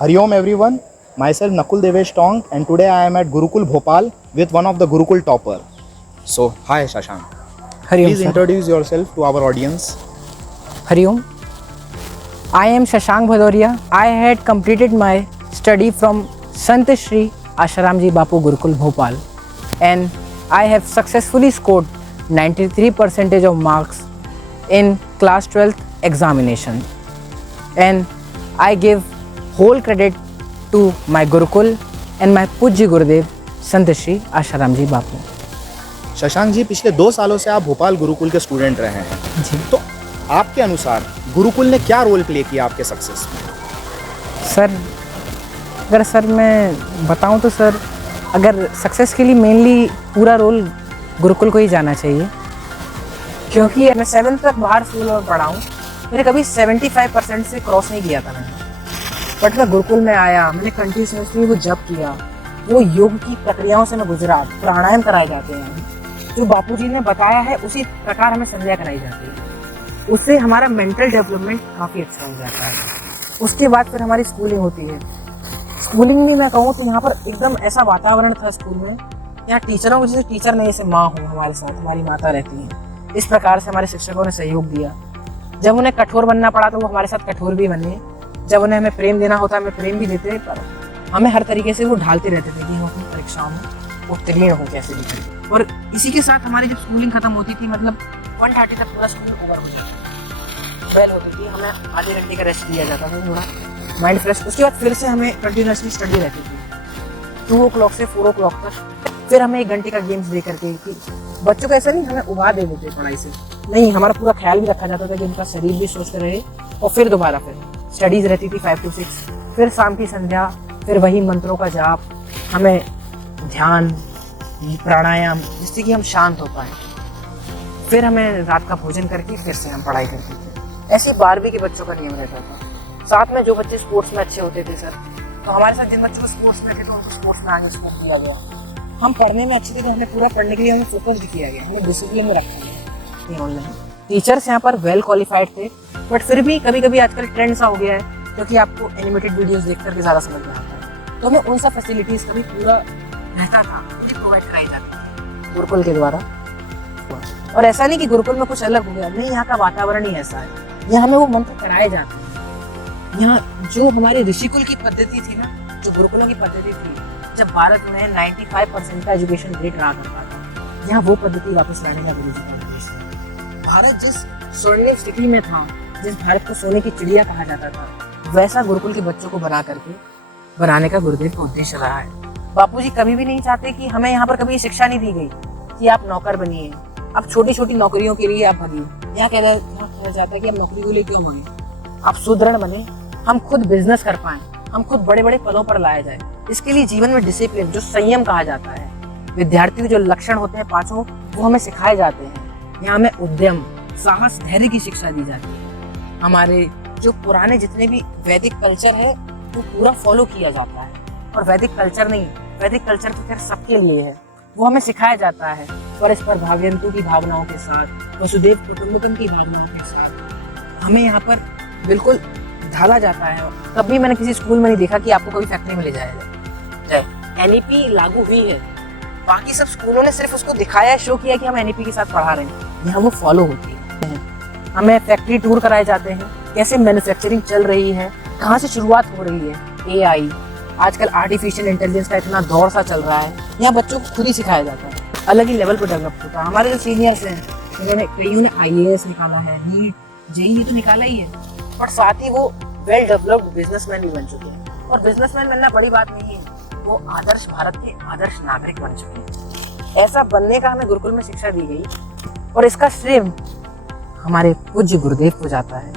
Hariom everyone, myself Nakul Devesh Tong and today I am at Gurukul Bhopal with one of the Gurukul topper. So, hi Shashank. Hariom, Please sir. introduce yourself to our audience. Hariom. I am Shashank Bhadoria. I had completed my study from Sant Shri Asharamji Bapu Gurukul Bhopal and I have successfully scored 93% of marks in class 12th examination. And I give whole credit to my Gurukul and my Pujya Gurudev Sant Shri Asharamji Bapu. Shashank ji, पिछले 2 सालों से आप भोपाल गुरुकुल के student रहे हैं, जी तो आपके अनुसार गुरुकुल ने क्या रोल प्ले किया आपके सक्सेस में? सर मैं बताऊं तो सर, अगर सक्सेस के लिए मेनली पूरा रोल गुरुकुल को ही जाना चाहिए, क्योंकि मैं 7th तक बाहर स्कूल में पढ़ा हूँ, मैंने कभी 75% से क्रॉस नहीं किया था मैंने। बट मैं गुरुकुल में आया, मैंने कंटिन्यूसली वो जप किया, वो योग की प्रक्रियाओं से मैं गुजरा, प्राणायाम कराए जाते हैं, जो बापूजी ने बताया है उसी प्रकार हमें संध्या कराई जाती है, उससे हमारा मेंटल डेवलपमेंट काफ़ी अच्छा हो जाता है। उसके बाद फिर हमारी स्कूलिंग होती है। स्कूलिंग में मैं कहूँ तो यहाँ पर एकदम ऐसा वातावरण था स्कूल में, यहाँ टीचरों को जैसे टीचर नहीं, जैसे माँ हो हमारे साथ, हमारी माता रहती है, इस प्रकार से हमारे शिक्षकों ने सहयोग दिया। जब उन्हें कठोर बनना पड़ा तो वो हमारे साथ कठोर भी बने, जब उन्हें हमें प्रेम देना होता हमें प्रेम भी देते, पर हमें हर तरीके से वो ढालते रहते थे कि हम अपनी परीक्षाओं में उत्तीर्ण हो कैसे भी। और इसी के साथ हमारी जब स्कूलिंग खत्म होती थी, मतलब 1:30 तक पूरा स्कूल ओवर हो जाता, बेल होती थी, हमें आधे घंटे का रेस्ट दिया जाता था, थोड़ा माइंड फ्रेश। उसके बाद फिर से हमें कंटिन्यूसली स्टडी रहती थी 2 o'clock से 4 o'clock तक। फिर हमें 1 घंटे का गेम्स दे करके, कि बच्चों को ऐसा नहीं हमें उबा दे देते पढ़ाई से, नहीं, हमारा पूरा ख्याल भी रखा जाता था कि उनका शरीर भी स्वस्थ रहे। और फिर दोबारा फिर स्टडीज़ रहती थी 5 to 6, फिर शाम की संध्या, फिर वही मंत्रों का जाप, हमें ध्यान, प्राणायाम, जिससे कि हम शांत हो पाए। फिर हमें रात का भोजन करके फिर से हम पढ़ाई करते थे। ऐसे 12वीं के बच्चों का नियम रहता था। साथ में जो बच्चे स्पोर्ट्स में अच्छे होते थे सर, तो हमारे साथ जिन बच्चों को स्पोर्ट्स में थे तो उनको स्पोर्ट्स में आगे स्कोप दिया गया। हम पढ़ने में अच्छे थे तो हमें पूरा पढ़ने के लिए हमें फोकस भी किया गया, हमें डिसिप्लिन में रखा गया। ऑनलाइन टीचर्स यहाँ पर वेल क्वालिफाइड थे, बट फिर भी कभी कभी आजकल ट्रेंड सा हो गया है, क्योंकि आपको एनिमेटेड वीडियोस देख करके ज़्यादा समझ में आता है, तो हमें उन सब फैसिलिटीज़ का भी पूरा रहता था, मुझे प्रोवाइड कराई जाती थी गुरुकुल के द्वारा। और ऐसा नहीं कि गुरुकुल में कुछ अलग हो गया, नहीं, यहाँ का वातावरण ही ऐसा है, यहाँ हमें वो मंत्र कराए जाते हैं। यहाँ जो हमारे ऋषिकुल की पद्धति थी ना, जो गुरुकुलों की पद्धति थी, जब भारत में 95% का एजुकेशन रेट रहा करता था, यहाँ वो पद्धति वापस लाने का गुरुजी का उद्देश्य है। भारत जिस स्वर्णिम स्थिति में था, जिस भारत को सोने की चिड़िया कहा जाता था, वैसा गुरुकुल के बच्चों को बनाने का गुरुदेव का उद्देश्य रहा है। बापूजी कभी भी नहीं चाहते कि हमें यहाँ पर कभी शिक्षा नहीं दी गई कि आप नौकर बनिए, आप छोटी छोटी नौकरियों के लिए आप भागिए। यहाँ कहा जाता है कि आप नौकरी के लिए क्यों मांगे, आप सुदृढ़ बने, हम खुद बिजनेस कर पाए, हम खुद बड़े बड़े पदों पर लाया जाए। इसके लिए जीवन में डिसिप्लिन, जो संयम कहा जाता है, विद्यार्थी के जो लक्षण होते हैं 5, वो हमें सिखाए जाते हैं। यहाँ हमें उद्यम, साहस, धैर्य की शिक्षा दी जाती है। हमारे जो पुराने जितने भी वैदिक कल्चर है वो पूरा फॉलो किया जाता है। और वैदिक कल्चर नहीं, वैदिक कल्चर तो खैर सबके लिए है, वो हमें सिखाया जाता है परस्पर भावयंतु की भावनाओं के साथ, वसुदेव कुटुंबकम की भावनाओं के साथ हमें यहाँ पर बिल्कुल ढाला जाता है। कभी मैंने किसी स्कूल में नहीं देखा कि आपको कभी फैक्ट्री में ले जाया जाए। एनईपी लागू हुई है, बाकी सब स्कूलों ने सिर्फ उसको दिखाया, शो किया कि हम एनईपी के साथ पढ़ा रहे हैं, यहाँ वो फॉलो होती है। हमें फैक्ट्री टूर कराए जाते हैं, कैसे मैन्युफैक्चरिंग चल रही है, कहाँ से शुरुआत हो रही है। एआई, आजकल आर्टिफिशियल इंटेलिजेंस का इतना दौर सा चल रहा है, यहाँ बच्चों को खुद ही सिखाया जाता है, अलग ही लेवल पर डेवलप होता है। हमारे जो सीनियर्स हैं, उन्होंने कईयों ने IAS निकाला है, नीट JEE तो निकाला ही है, और साथ ही वो वेल डेवलप्ड बिजनेसमैन भी बन चुके हैं। और बिजनेसमैन बनना बड़ी बात नहीं है, वो आदर्श भारत के आदर्श नागरिक बन चुके हैं। ऐसा बनने का हमें गुरुकुल में शिक्षा दी गई, और इसका श्रेय हमारे पूज्य गुरुदेव को जाता है,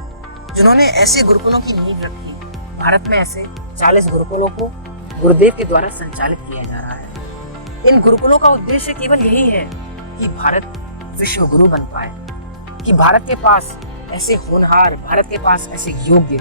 जिन्होंने ऐसे गुरुकुलों की नींव रखी। भारत में ऐसे 40 गुरुकुलों को गुरुदेव के द्वारा संचालित किया जा रहा है। इन गुरुकुलों का उद्देश्य केवल यही है कि भारत विश्व गुरु बन पाए, कि भारत के पास ऐसे होनहार, भारत के पास ऐसे योग्य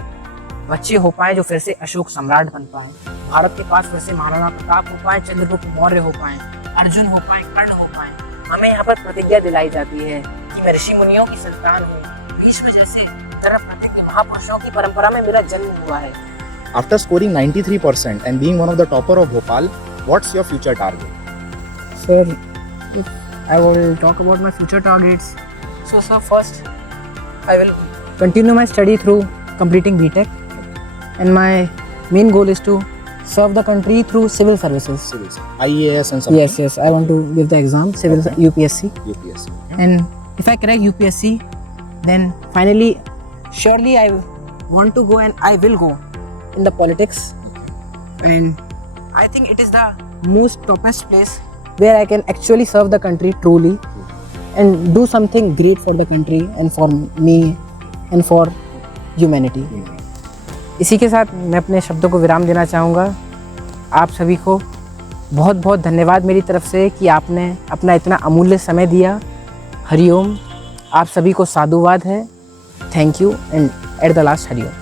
बच्चे हो पाए जो फिर से अशोक सम्राट बन पाए, भारत के पास फिर से महाराणा प्रताप हो पाए, चंद्रगुप्त मौर्य हो पाए, अर्जुन हो पाए, कर्ण हो पाए। हमें यहाँ पर प्रतिज्ञा दिलाई जाती है कि मैं ऋषि मुनियों की संतान हूँ, भीष्म जैसे तरह प्रतिज्ञ महापुरुषों की परंपरा में मेरा जन्म हुआ है। After scoring 93% and being one of the topper of Bhopal, what's your future target? Sir, if I will talk about my future targets. So sir, first I will continue my study through completing BTech, and my main goal is to serve the country through civil services. Civils, IAS and something. Yes, I want to give the exam, civil UPSC. UPSC. And if I crack UPSC, then finally, surely I want to go and I will go in the politics. And I think it is the most toppest place where I can actually serve the country truly and do something great for the country and for me and for humanity. इसी के साथ मैं अपने शब्दों को विराम देना चाहूँगा। आप सभी को बहुत बहुत धन्यवाद मेरी तरफ से कि आपने अपना इतना अमूल्य समय दिया। हरिओम। आप सभी को साधुवाद है। Thank you and at the last Hariom.